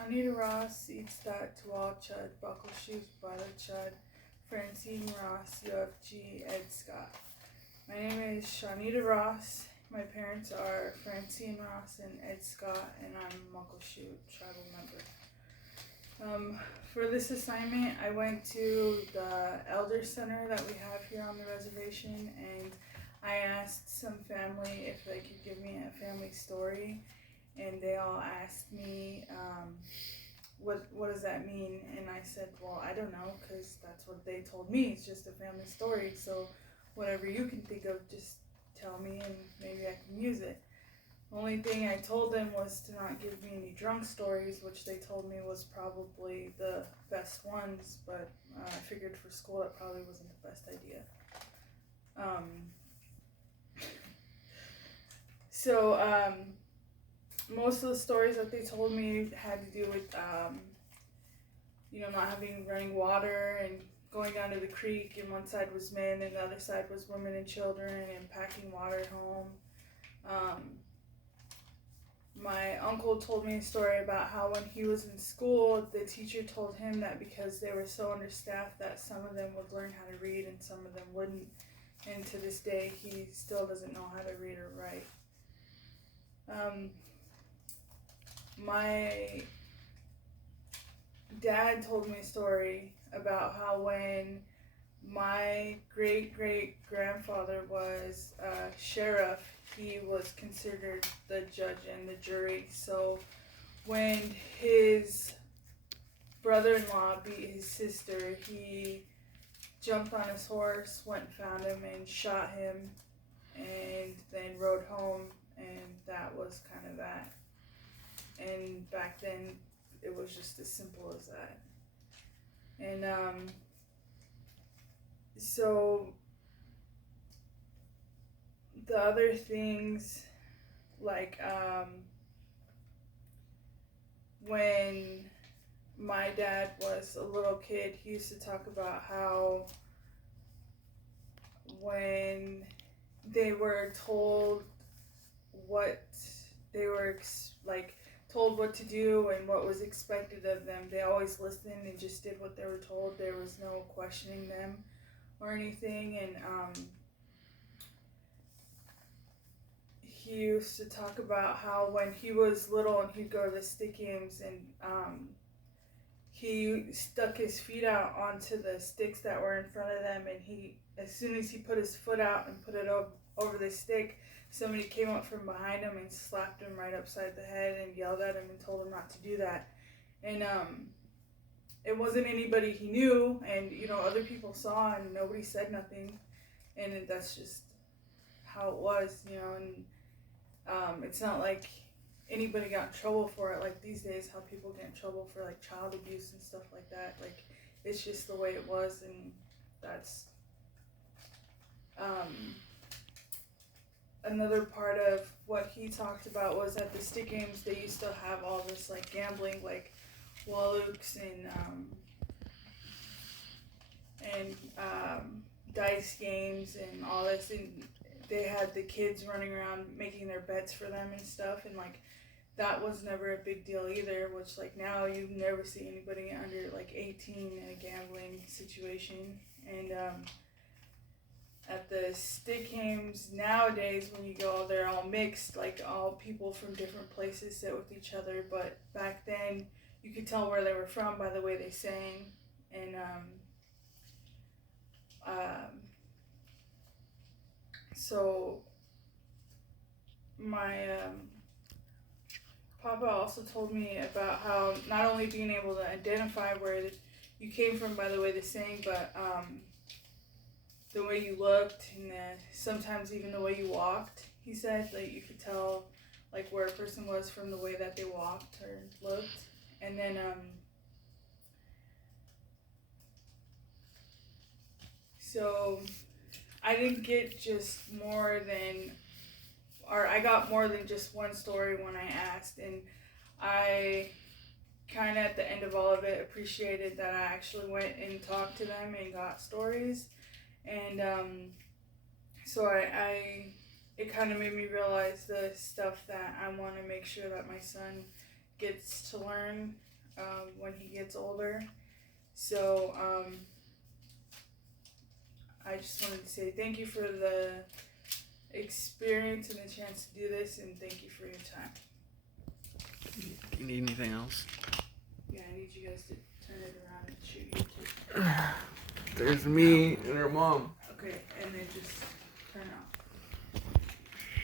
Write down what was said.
Shanita Ross, Eatstat, Tual Chud, Buckle Shoes, Bala Chud, Francine Ross, UFG, Ed Scott. My name is Shanita Ross. My parents are Francine Ross and Ed Scott, and I'm a Muckleshoot tribal member. For this assignment, I went to the Elder Center that we have here on the reservation, and I asked some family if they could give me a family story, and they all asked me, what does that mean? And I said, well, I don't know, because that's what they told me. It's just a family story, so whatever you can think of, just tell me, and maybe I can use it. The only thing I told them was to not give me any drunk stories, which they told me was probably the best ones, but I figured for school that probably wasn't the best idea. Most of the stories that they told me had to do with, not having running water and going down to the creek, and one side was men and the other side was women and children, and packing water home. My uncle told me a story about how when he was in school, the teacher told him that because they were so understaffed that some of them would learn how to read and some of them wouldn't. And to this day, he still doesn't know how to read or write. My dad told me a story about how when my great-great-grandfather was a sheriff, he was considered the judge and the jury. So when his brother-in-law beat his sister, he jumped on his horse, went and found him and shot him, and then rode home, and that was kind of that. And back then, it was just as simple as that. And so the other things, like when my dad was a little kid, he used to talk about how when they were told what they were told what to do and what was expected of them, they always listened and just did what they were told. There was no questioning them or anything. And he used to talk about how when he was little and he'd go to the stick games, and he stuck his feet out onto the sticks that were in front of them, and as soon as he put his foot out and put it over the stick, somebody came up from behind him and slapped him right upside the head and yelled at him and told him not to do that. And it wasn't anybody he knew, and other people saw and nobody said nothing, and that's just how it was, and it's not like anybody got in trouble for it like these days, how people get in trouble for like child abuse and stuff like that. Like, it's just the way it was, and that's another part of what he talked about was at the stick games they used to have all this like gambling, like Wallooks and dice games and all this, and they had the kids running around making their bets for them and stuff, and like that was never a big deal either, which like now you never see anybody under like 18 in a gambling situation. And at the stick games nowadays, when you go, they're all mixed, like all people from different places sit with each other, but back then you could tell where they were from by the way they sang. And so my Papa also told me about how not only being able to identify where you came from by the way they sang, but the way you looked, and sometimes even the way you walked. He said that you could tell like where a person was from the way that they walked or looked. And then so I didn't get I got more than just one story when I asked, and I kind of at the end of all of it appreciated that I actually went and talked to them and got stories. And so it kind of made me realize the stuff that I want to make sure that my son gets to learn when he gets older. So I just wanted to say thank you for the experience and the chance to do this, and thank you for your time. You need anything else? Yeah, I need you guys to turn it around and shoot you too. There's me and her mom. Okay, and then just